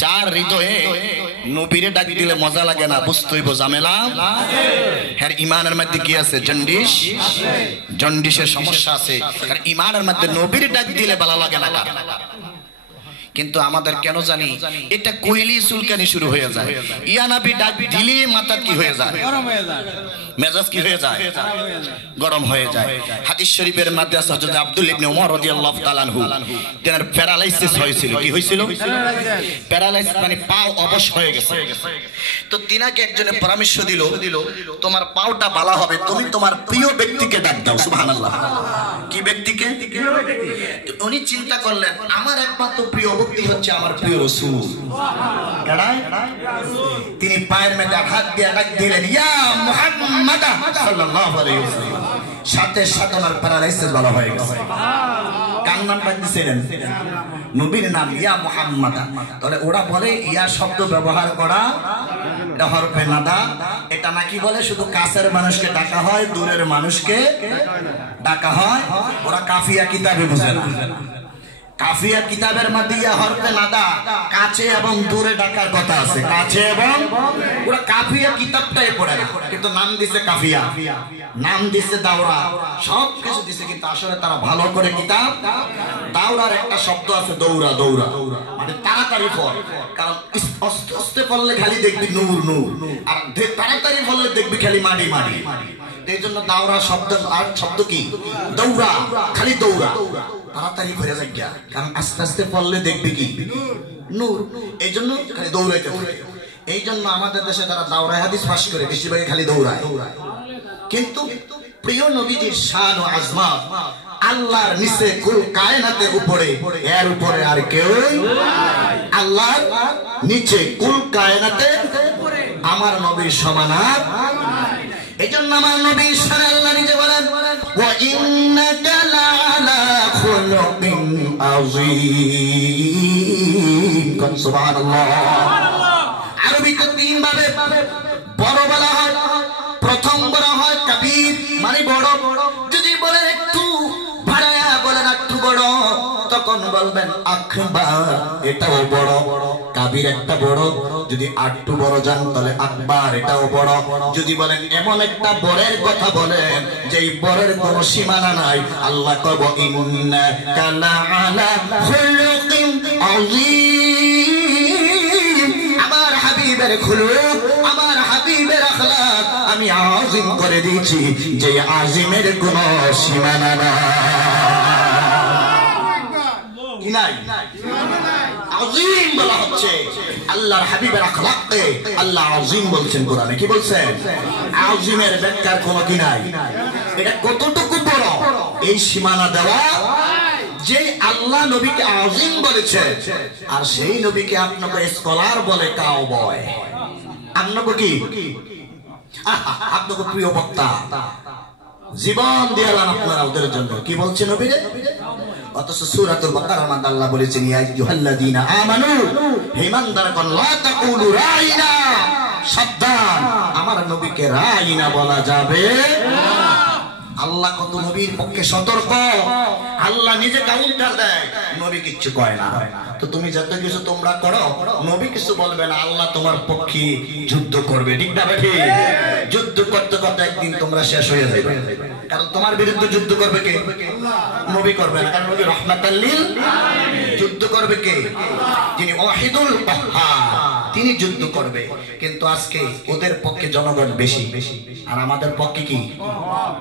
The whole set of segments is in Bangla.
যার হৃদয়ে নবীরে ডাক দিলে মজা লাগে না, বুঝতে হইব ঝামেলা হ্যাঁ ইমানের মধ্যে কি আছে? জন্ডিস, জন্ডিসের সমস্যা আছে। কারণ ইমানের মধ্যে নবীরে ডাক দিলে ভালো লাগে না। কিন্তু আমাদের কেন জানি এটা কইলি চুলকানি শুরু হয়ে যায়, ইয়া নবী ডাক দিলে মাথা কি হয়ে যায়? গরম হয়ে যায়, মেজাজ কি হয়ে যায়? গরম হয়ে যায়। হাদিস শরীফের মধ্যে আছে হযরত আব্দুল ইবনে ওমর রাদিয়াল্লাহু তাআলা আনহু তেনার প্যারালাইসিস হয়েছিল। কি হয়েছিল? প্যারালাইসিস মানে পা অবশ হয়ে গেছে। তো তিনাকে একজনে পরামর্শ দিল, তোমার পাওটা ভালো হবে, তুমি তোমার প্রিয় ব্যক্তিকে ডাক দাও। সুবহানাল্লাহ। কি ব্যক্তিকে? উনি চিন্তা করলেন আমার একমাত্র প্রিয় ব্যক্তি হচ্ছে আমার প্রিয় রাসূল। তিনি পায়ের মধ্যে হাত দিয়ে ডাক দিলেন, ইয়া মুহাম্মদ সাল্লাল্লাহু আলাইহি ওয়াসাল্লাম। সাথে সাথে ওনার প্যারালাইসিস ভালো হয়ে গেছে। কার নাম ডাকতেছিলেন? নবীর নাম, ইয়া মুহাম্মদ। তাহলে ওরা বলে ইয়া শব্দ ব্যবহার করা এটা হরফে নাদা। এটা নাকি বলে শুধু কাছের মানুষকে ডাকা হয়, দূরের মানুষকে ডাকা হয়। ওরা কাফিয়া কিতাবে বুঝে না। কাফিয়া কিতাবের মধ্যে ইয়া হরফে নাদা কাছে এবং দূরে ডাকার কথা আছে। কাছে এবং ওরা কাফিয়া কিতাবটাই পড়ে না, কিন্তু নাম দিছে কাফিয়া, নাম দিছে দাওরা, সব কিছু দিছে, কিন্তু আসলে তারা ভালো করে কিতাব। দাওরার একটা শব্দ আছে দৌড়া, দৌড়া মানে তাড়াতাড়ি পড়। কারণ আস্তে আস্তে পড়লে খালি দেখবি নূর নূর, আর তাড়াতাড়ি পড়লে দেখবি খালি মাটি মাটি। এই জন্য দাওরা শব্দ, আর শব্দ কি? দৌড়া, খালি দৌড়া, তাড়াতাড়ি করে যাই। কারণ আস্তে আস্তে পড়লে দেখবি কি? নূর। এই জন্য খালি দৌড়াইতে থাকে। এই জন্য আমাদের দেশে তারা দাওরায় হাদিস পাস করে বেশিরভাগই খালি দৌড়ায়। কিন্তু প্রিয় নবীজির শান ও আজমত আল্লাহর নিচে কুল কায়নাতের উপরে, এর উপরে আর কেউ আল্লাহর নিচে কুল কায়নাতে আমার নবীর সমান আর। এই জন্য আমার নবী আল্লাহ নিজে বলেন, ওয়া ইন্নাকা লাআলা খুলুকিন আযীম। সুবহানাল্লাহ। আরবিতে তিন ভাবে বড় বলা হয়। প্রথম বলা হয় কবির মানে বড়। যদি বলেন একটু ভাড়ায়া বলেন একটু বড়, তখন বলবেন আকবার, এটাও বড়। কাবির একটা বড়। যদি আটটু বড় যান তাহলে আকবার, এটাও বড়। যদি বলেন এমন একটা বড়ের কথা বলেন যেই বড়ের কোনো সীমানা নাই, আল্লাহ কব ইন্নাকা লাআলা খুলুকিন আযীম। আমার হাবিবের খুলুক, আমার হাবিবের আখলাক আমি আযীম করে দিয়েছি, যে আযীমের কোনো সীমানা নাই। কি নাই? আযীম বলা হচ্ছে আল্লাহর হাবিবের আখলাককে আল্লাহ আযীম বলছেন কোরআনে। কি বলছেন? আযীমের ব্যাখ্যার কোনো কি নাই। এটা কতটুকু বড় এই সীমানা দেওয়া, যে আল্লাহ নবীকে আযীম বলেছে, আর সেই নবীকে আপনাকে স্কলার বলে কাও বয়। আপনাকে কি? আপনাকে প্রিয় বক্তা, জীবন দিয়ালাম আপনারা ওদের জন্য। কি বলছে নবীরে? অথচ সূরাতুল বাকারার মধ্যে আল্লাহ বলেছেন, ইয়া আইয়ুহাল্লাযীনা আমানু, হে ঈমানদারগণ, লা তাকুলু রাইনা, সাবধান, আমার নবীকে রাইনা বলা যাবে না। আল্লাহ কত নবীর পক্ষে সতর্ক। আল্লাহ নিজে কাউন্টার দেয়, নবী কিচ্ছু কয় না। তো তুমি যত কিছু তোমরা করো, নবী কিছু বলবে না, আল্লাহ তোমার পক্ষে যুদ্ধ করবে। ঠিক না বেঠি? যুদ্ধ করতে করতে একদিন তোমরা শেষ হয়ে যাবে। কারণ তোমার বিরুদ্ধে যুদ্ধ করবে কে? নবী করবে না, কারণ নবী রাহমাতাল লিল আলামিন। যুদ্ধ করবে কে? যিনি ওয়াহিদুল কাহ্হার, তিনি যুদ্ধ করবে। কিন্তু আজকে ওদের পক্ষে জনগণ বেশি, আর আমাদের পক্ষে কি?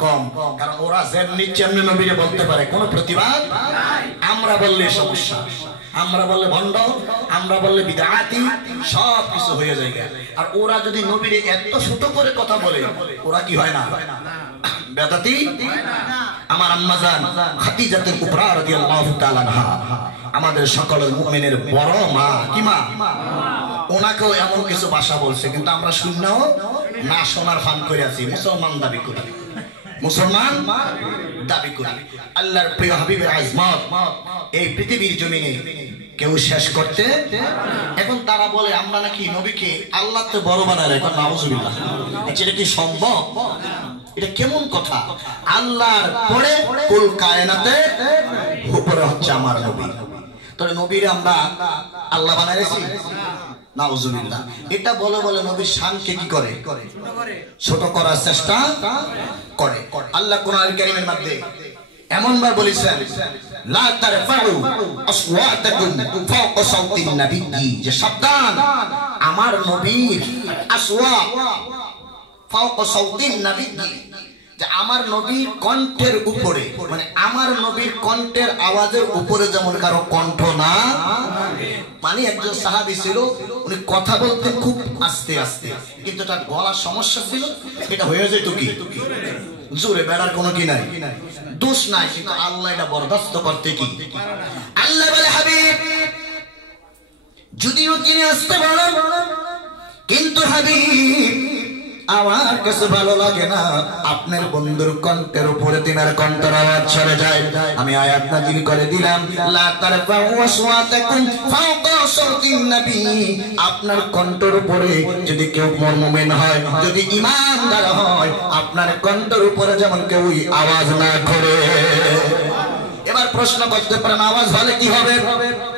কম। কারণ ওরা যেমনি যেমনি নবীরে বলতে পারে, কোনো প্রতিবাদ নাই। আমরা বললে সমস্যা, আমরা বললে ভণ্ড, আমরা বললে বিদআতি, সব কিছু হয়ে যায়। আর ওরা যদি নবীরে এত ছোট করে কথা বলে, ওরা কি হয় না? বেদাতি। আমার আম্মা জান খাদিজাতুল কুবরা রাদিয়াল্লাহু তাআলা আনহা, আমাদের সকলের মুমিনের বড় মা। কি মা? ওনাকেও এমন কিছু ভাষা বলছে, কিন্তু আমরা শুননাও না শোনার ফান করে আছি। মুসলমান দাবি করি, মুসলমান দাবি করি। আল্লাহর প্রিয় হাবিবের আজমত এই পৃথিবীর জমিনে কেউ শেষ করতে। এখন তারা বলে আমরা নাকি নবীকে আল্লাহ তো বড় বানালে। এখন নাউজুবিল্লাহ, এটা কি সম্ভব? এটা কেমন কথা? আল্লাহর পরে কুল কায়নাতের উপরে হচ্ছে আমার নবী। তবে নবীর আমরা আল্লাহ বানাইছি নাউজুবিল্লাহ। এটা বলে বলে নবীর শানকে কি করে? ছোট করার চেষ্টা করে। আল্লাহ কোরআন কারীমের মধ্যে এমন বার বলেছেন লা তারফাউ আসওয়াতাকুম ফাওকা সাওতিন নবী, যে সাবধান আমার নবীর আসওয়াত ফাওকা সাওতিন নবী, যে আমার নবীর কণ্ঠের উপরে, মানে আমার নবীর কণ্ঠের আওয়াজের উপরে যেমন কারো কণ্ঠ না। মানে একজন সাহাবী ছিল, উনি কথা বলতেন খুব আস্তে আস্তে, কিন্তু তার গলার সমস্যা ছিল, এটা হয়ে যেত কি জোরে, বেড়ার কোনো কি নাই, দোষ নাই, কিন্তু আল্লাহ এটা বরদাস্ত করতে কি আল্লাহ বলে হাবিব যদিও তিনি আসতে বলেন, কিন্তু হাবিব আমার কাছে ভালো লাগে না আপনার বন্ধুর কণ্ঠের উপরে তিনার কণ্ঠের আওয়াজ চলে যায়। আমি আয়াত নাযিল করে দিলাম লা তারফাউ আসওয়াতাকুম ফাওকা সাওতিন নবী, আপনার কণ্ঠের উপরে যদি কেউ মুমিন হয়, যদি ঈমানদার হয়, আপনার কণ্ঠের উপরে যেমন কেউ আওয়াজ না করে। এবার প্রশ্ন করতে পারেন আওয়াজ হলে কি হবে?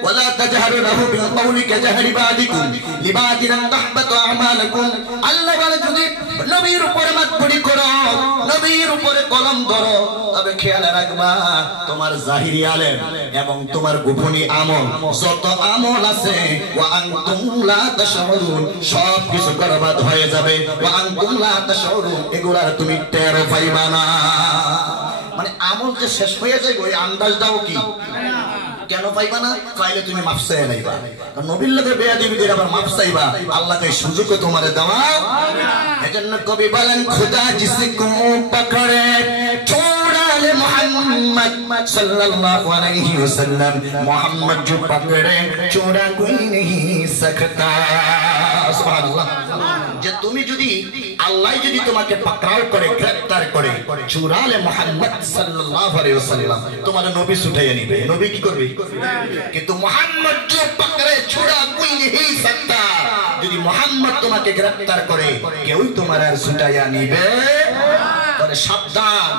ওয়ালা তাজহারু লাহু বিল কওলি কাজহারি বাদিকুম লিবাদিন তাহবাতু আমালুকুম। আল্লাহ বলে যদি নবীর উপরে মাতবুড়ি করো, নবীর উপরে কলম ধরো, তবে খেয়াল রাখবা তোমার জাহিরি আলেম এবং তোমার গোপনী আমল, যত আমল আছে ওয়া আনতুম লা তাশউরুন, সব কিছু বরবাদ হয়ে যাবে। ওয়া আনতুম লা তাশউরুন, এগুলার তুমি টের পাইবা না। মানে আমল যে শেষ হয়ে যায় ওই আন্দাজ দাও কি কেন পাইবা না? পাইলে তুমি মাফ চাইয়া নাইবা, নবীর লগে বেয়াদবি করে আবার মাফ চাইবা, আল্লাহকে সুযোগ তোমারে দেওয়া। এজন্য কবি বলেন খুদা জিসকো পকড়ে छोड़ाले मोहम्मद सल्लल्लाहु अलैहि वसल्लम, मोहम्मद जो पकड़े छोड़ा कोई नहीं सकता। सुबहानाल्लाह। যে তুমি যদি আল্লাহ যদি তোমাকে পাকড়াও করে গ্রেফতার করে চুরালে মুহাম্মদ সাল্লাল্লাহু আলাইহি ওয়াসাল্লাম, তোমার নবী ছুটাইয়া নিবে। নবী কি করবে? কিন্তু মুহাম্মদ जो पकड़े छोड़ा कोई नहीं सकता, যদি মুহাম্মদ তোমাকে গ্রেফতার করে কেউই তোমার আর ছুটাইয়া নিবে। তবে সাবধান,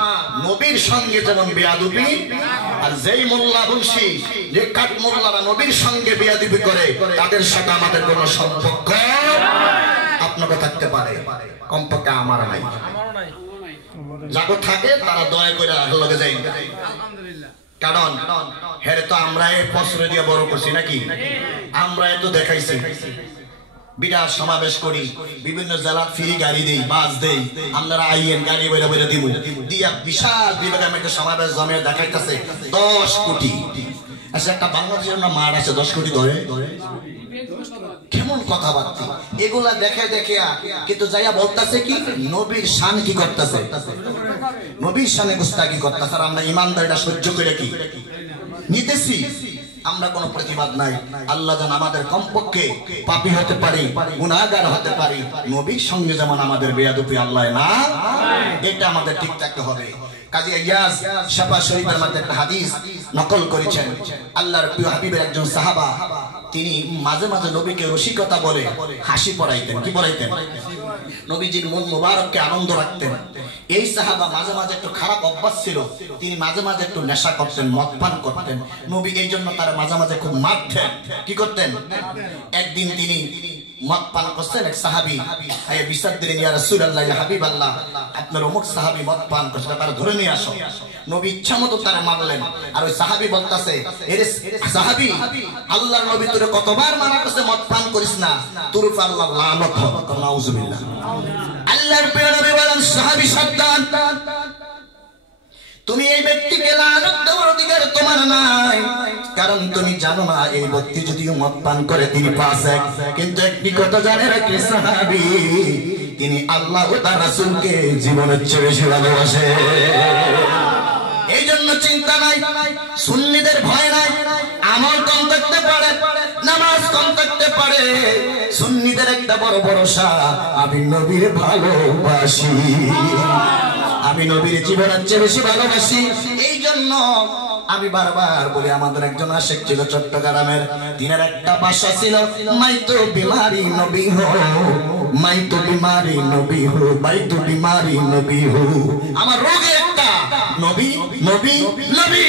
নবীর সঙ্গে যেমন বেয়াদবি, আর যেই মোল্লা বংশী যে কাট মোল্লারা নবীর সঙ্গে বেয়াদবি করে তাদের সাথে আমাদের কোনো সম্পর্ক আপনাকে থাকতে পারে, কমপক্ষে আমার নাই। যাগো থাকে তারা দয়া করে আল্লাহকে যাই, কারণ হেরে তো আমরা এই প্রশ্রয় দিয়ে বড় করছি নাকি, আমরা এত দেখাইছি, বিরাট সমাবেশ করি, বিভিন্ন জেলা ফ্রি গাড়ি দেই, বাস দেই, আপনারা আইয়েন গাড়ি বইরা বইরা দিব দিয়া বিশাল বিভাগে একটা সমাবেশ জমে দেখাইতেছে 10 কোটি। আচ্ছা একটা বাংলাদেশের না মাঠ আছে 10 কোটি ধরে, কেমন কথাবার্তা এগুলা দেখে দেখে, কিন্তু যাইয়া বলতেছে কি নবীর শান কি করতেছে, নবীর শানে গুস্তাখি করতেছে। আর আমরা ইমানদারিটা সহ্য করে কি নিতেছি, আমরা কোনো প্রতিবাদ নাই। আল্লাহ যেন আমাদের কমপক্ষে পাপী হতে পারি, গুনাহগার হতে পারি, নবীর সঙ্গে যেমন আমাদের বেয়াদবি আল্লাহ না, এটা আমাদের ঠিক থাকতে হবে। কাজী ইয়াজ শাফা শরীফের মধ্যে একটা হাদিস নকল করেছেন। আল্লাহর প্রিয় হাবিবের একজন সাহাবা, তিনি মাঝে মাঝে নবীকে রসিকতা বলে হাসি পড়াইতেন। কি পড়াইতেন? নবীজির মন মোবারককে আনন্দ রাখতেন। এই সাহাবা মাঝে মাঝে একটু খারাপ অভ্যাস ছিল, তিনি মাঝে মাঝে একটু নেশা করতেন, মদ পান করতেন। নবী এই জন্য তার মাঝে মাঝে খুব মারতেন। কি করতেন? একদিন তিনি মদ পান করছেন, এক সাহাবী বিচার দিলেন, ইয়া রাসূলুল্লাহ, ইয়া হাবিবাল্লাহ, আপনার অমুক সাহাবী মদ পান করছে, তার ধরে নিয়ে আসো। নবী ইচ্ছা মতো তারা মারলেন। আর ওই সাহাবী বলতেছে, এরে সাহাবী, আল্লাহর নবী তোরে কতবার মানা করছে মদ পান করিস না, তোর উপর আল্লাহর লানত হোক। নাউজুবিল্লাহ। আল্লাহর প্রিয় নবী বলেন, সাহাবী সাবধান, তুমি এই ব্যক্তিকে লানত দেওয়ার অধিকার তোমার নাই, কারণ তুমি জানো না এই ব্যক্তি যদিও মদ পান করে তিনি ফাসিক, কিন্তু একটি কথা জানে রাখি সাহাবী, তিনি আল্লাহ ও তার রাসূলকে জীবনের চেয়ে বেশি ভালোবাসে। এই জন্য চিন্তা নাই, সুন্নিদের ভয় নাই, আমল কম থাকতে পারে, নামাজ কম থাকতে পারে, সুন্নিদের একটা বড় ভরসা, আমি নবীর ভালোবাসি, আমি নবীর জীবনের চেয়ে বেশি ভালোবাসি। এই জন্য আমি বারবার বলি, আমাদের একজন আশেক ছিল চট্টগ্রামের, দিনের একটা বাসা ছিল, মাই তো বিমারি নবী হো, মাই তো বিমারি নবী হো, মাই তো বিমারি নবী হো। আমার রোগে একটা নবী নবী নবী।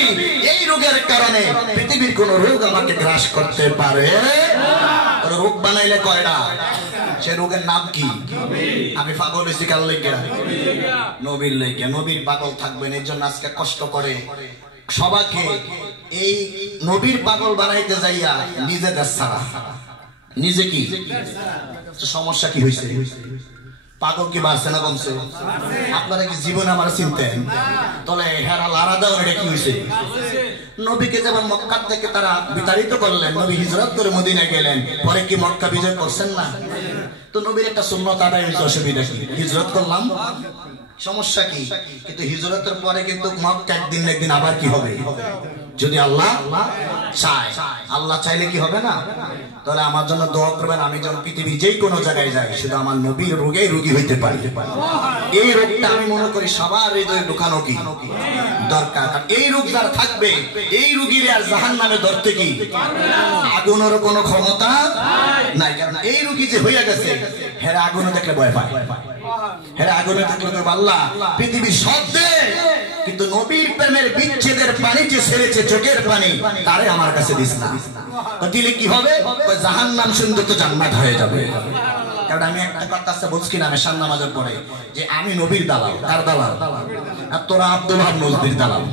এই রোগের কারণে পৃথিবীর কোন রোগ আমাকে গ্রাস করতে পারে না। রোগ বানাইলে কয়টা, সে রোগের নাম কি? আমি পাগল হয়েছি কার লেগে? নবীর লেগে। নবীর পাগল থাকবেন, এর জন্য আজকে কষ্ট করে সবাইকে এই নবীর পাগল বানাইতে যাইয়া নিজেদের ছাড়া নিজে কি সমস্যা কি হয়েছে? পাগল কি বাড়ছে না কমছে? আপনারা কি জীবনে আমার চিনতেন? তাহলে হেরাল আলাদা ওটা কি হয়েছে? নবীকে যেমন মক্কা থেকে তারা বিতাড়িত করলেন, নবী হিজরত করে মদিনায় গেলেন, পরে কি মক্কা বিজয় করছেন না? তো নবীর একটা সুন্নত আদায় হয়েছে, অসুবিধা কি? হিজরত করলাম, সমস্যা কি? কিন্তু হিজরতের পরে কিন্তু মক্কা একদিন না একদিন আবার কি হবে? যদি আল্লাহ চায়। আল্লাহ চাইলে কি হবে না? তাহলে আমার জন্য দোয়া করবেন, আমি যখন পৃথিবীর যেই কোনো জায়গায় যাই শুধু আমার নবীর রোগেই রোগী হইতে পারি। এই রোগটা আমি মনে করি সবার হৃদয়ে ঢুকানো কি দরকার। এই রোগ যার থাকবে, এই রোগীর আর জাহান্নামে ধরতে কি আগুনের কোনো ক্ষমতা নাই। কারণ এই রোগী যে হইয়া গেছে, হেরা আগুনে দেখলে ভয় পায়, হেরা আগুনে দেখলে আল্লাহ পৃথিবীর সব দে, কিন্তু নবীর প্রেমের বিচ্ছেদের পানি যে ছেড়েছে চোখের পানি, তারে আমার কাছে দিস না। দিলে কি হবে? জাহান্নাম সুন্দর তো জান্নাত হয়ে যাবে। কারণ আমি একটা কথা আছে বলছি না মেশান নামাজের পরে, যে আমি নবীর দালাল। কার দালাল? আর তোরা আব্দুল হাব নবীর দালাল।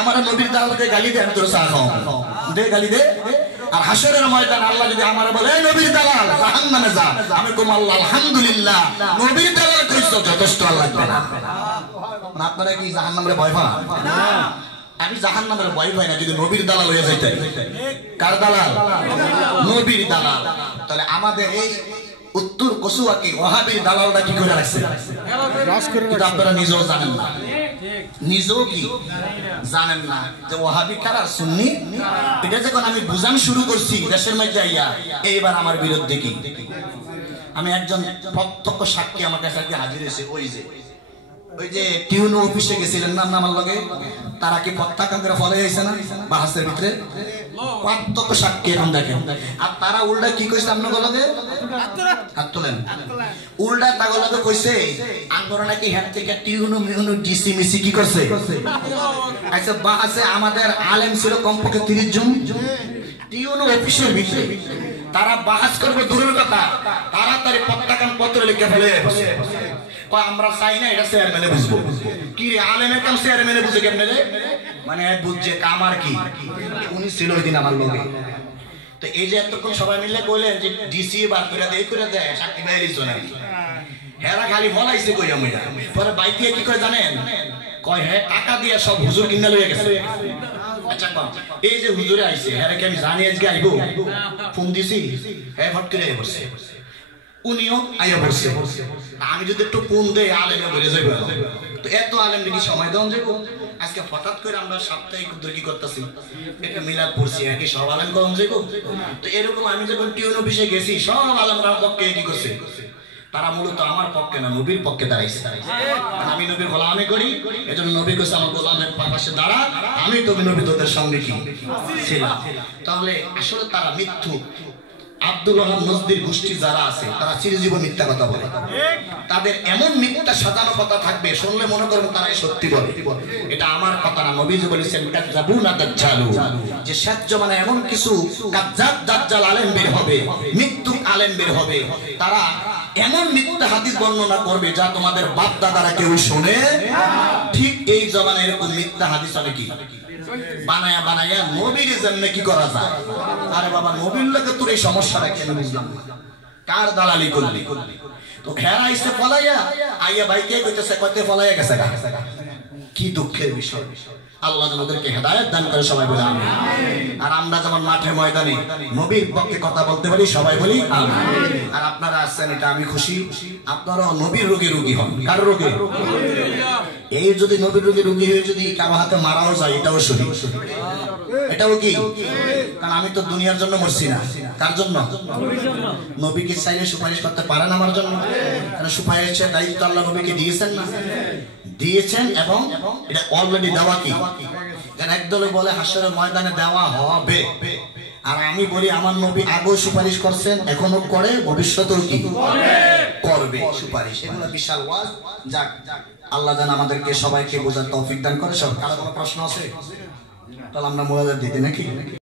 আমার নবীর দালালকে গালি দে, আমি তোর চা খাও দে, গালি দে। আর হাসরের ময়দান আল্লাহ যদি আমার বলে নবীর দালাল জাহান্নামে যা, আমি কম আল্লাহ আলহামদুলিল্লাহ নবীর দালাল কইছো, যথেষ্ট লাগবে না। আপনারা কি জাহান্নামে ভয় পান? আমি জাহান্নামের ভয় পাই না যদি নবীর দালাল হয়ে যাইতে। কার দালাল? নবীর দালাল। তাহলে আমাদের এই উত্তর কসুয়াকে ওয়াহাবির দালালরা কি করে রাখছে? আপনারা নিজেও জানেন না, নিজেও কি জানেন না যে ওয়াহাবি কারা সুন্নি। এটা যখন আমি বুঝান শুরু করছি দেশের মধ্যে আইয়া, এইবার আমার বিরুদ্ধে কি? আমি একজন প্রত্যক্ষ সাক্ষী আমার কাছে হাজির হয়েছে। ওই যে টিউনো অফিসে গেছিলেন না আমার লগে, তারা কি পতাকা করে ফলে আইছে না বাহাসের ভিতরে? প্রত্যক্ষ সাক্ষী এখন দেখেন। আর তারা উল্টা কি কইছে আপনাদের লগে? হাত তোলেন। উল্টা তাগর লগে কইছে আঙ্গর নাকি হেড থেকে টিউনো মিউনো ডিসি মিসি কি করছে? আচ্ছা বাহাসে আমাদের আলেম ছিল কমপক্ষে 30 জন টিউনো অফিসের ভিতরে। তারা বাহাস করবে দূরের কথা, তাড়াতাড়ি পতাকান পত্র লিখে ফেলে আমরা চাই না এটা চেয়ারম্যানে বুঝবো। কি রে আলেমের কাম চেয়ারম্যানে বুঝে কেমনে রে? মানে বুঝছে কামার কি? উনি ছিল ওই দিন আমার লোকে। তো এই যে এতক্ষণ সবাই মিলে কইলেন যে ডিসি বার করে দেয় সাক্ষী বাইরে চলে, হেরা খালি ফলাইছে কই আমি। পরে বাইক দিয়ে কি করে জানেন? কয় হ্যাঁ টাকা দিয়ে সব হুজুর কিনে লয়ে গেছে। আচ্ছা এই যে হুজুরে আইছে, হ্যাঁ কি আমি জানি আজকে আইবো? ফোন দিছি, হ্যাঁ ফট করে বসে, উনিও আইয়া বসে। আমি যদি একটু ফোন দেই আলেমে বেড়ে যাইব। তো এত আলেম কি সময় দেওয়া যাইব? আজকে হঠাৎ করে আমরা সাপ্তাহিক কি করতেছি, এটা মিলাদ পড়ছি, কি সব আলেম কম যাইব? তো এরকম আমি যখন টিউন অফিসে গেছি, সব আলেমরা পক্ষে কি করছে? তারা মূলত আমার পক্ষে না নবীর পক্ষে দাঁড়াইছে। আমি নবীর গোলামি করি, এজন্য নবী কইছে আমার গোলামের পাশে দাঁড়া, আমি তো নবী তোদের সঙ্গে কি ছিলাম। তাহলে আসলে তারা মিথ্যু। আব্দুল ওয়াহাব নজদির গোষ্ঠী যারা আছে তারা চিরজীবন মিথ্যা কথা বলে। তাদের এমন মিথ্যা সাজানো কথা থাকবে, শুনলে মনে করবেন তারাই সত্যি বলে। এটা আমার কথা না, নবীজি বলেছেন কাযযাবুনা দাজ্জালু, যে শেষ জমানা এমন কিছু কাযযাব দাজ্জাল আলেম বের হবে, মিথ্যুক আলেম বের হবে। তারা এমন মিথ্যা হাদিস বর্ণনা করবে যা তোমাদের বাপ দাদারা কেউ শুনে। ঠিক এই জমানায় এরকম মিথ্যা হাদিস হবে কি বানায়া বানায়া নবীর জন্য কি করা যায়? আরে বাবা নবীর লোকে তোর এই সমস্যাটা কেন বুঝলাম না? কার দালালি করলি? তো খেরা আইসে ফলাইয়া আইয়া ভাইকে কইতেছে কতে ফলাইয়া গেছে। কি দুঃখের বিষয়। আল্লাহ যেন ওদেরকে হেদায়েত দান করে, সবাই বলে আমিন। আর আমরা যেমন মাঠে ময়দানে নবীর পক্ষে কথা বলতে পারি, সবাই বলি আমিন। আর আপনারা আসছেন, এটা আমি খুশি। আপনারাও নবীর রোগে রোগী হন। কার রোগে? এই যদি নবীর রোগে রোগী হয়ে যদি কারো হাতে মারাও যায়, এটাও শহীদ। এটাও কি? কারণ আমি তো দুনিয়ার জন্য মরছি না। কার জন্য? নবীকে চাইলে সুপারিশ করতে পারেন আমার জন্য। কারণ সুপারিশের দায়িত্ব আল্লাহ নবীকে দিয়েছেন না? দিয়েছেন, এবং এটা অলরেডি দেওয়া কি? একদলে বলে হাসরের ময়দানে দেওয়া হবে, আর আমি বলি আমার নবী আগেও সুপারিশ করছেন, এখনো করে, ভবিষ্যতেও কি করবে সুপারিশ। এগুলো বিশাল ওয়াজ। যাক, আল্লাহ যেন আমাদেরকে সবাইকে বোঝার তৌফিক দান করে। সব কারো কোনো প্রশ্ন আছে? তাহলে আমরা মোনাজাত দিতে নাকি?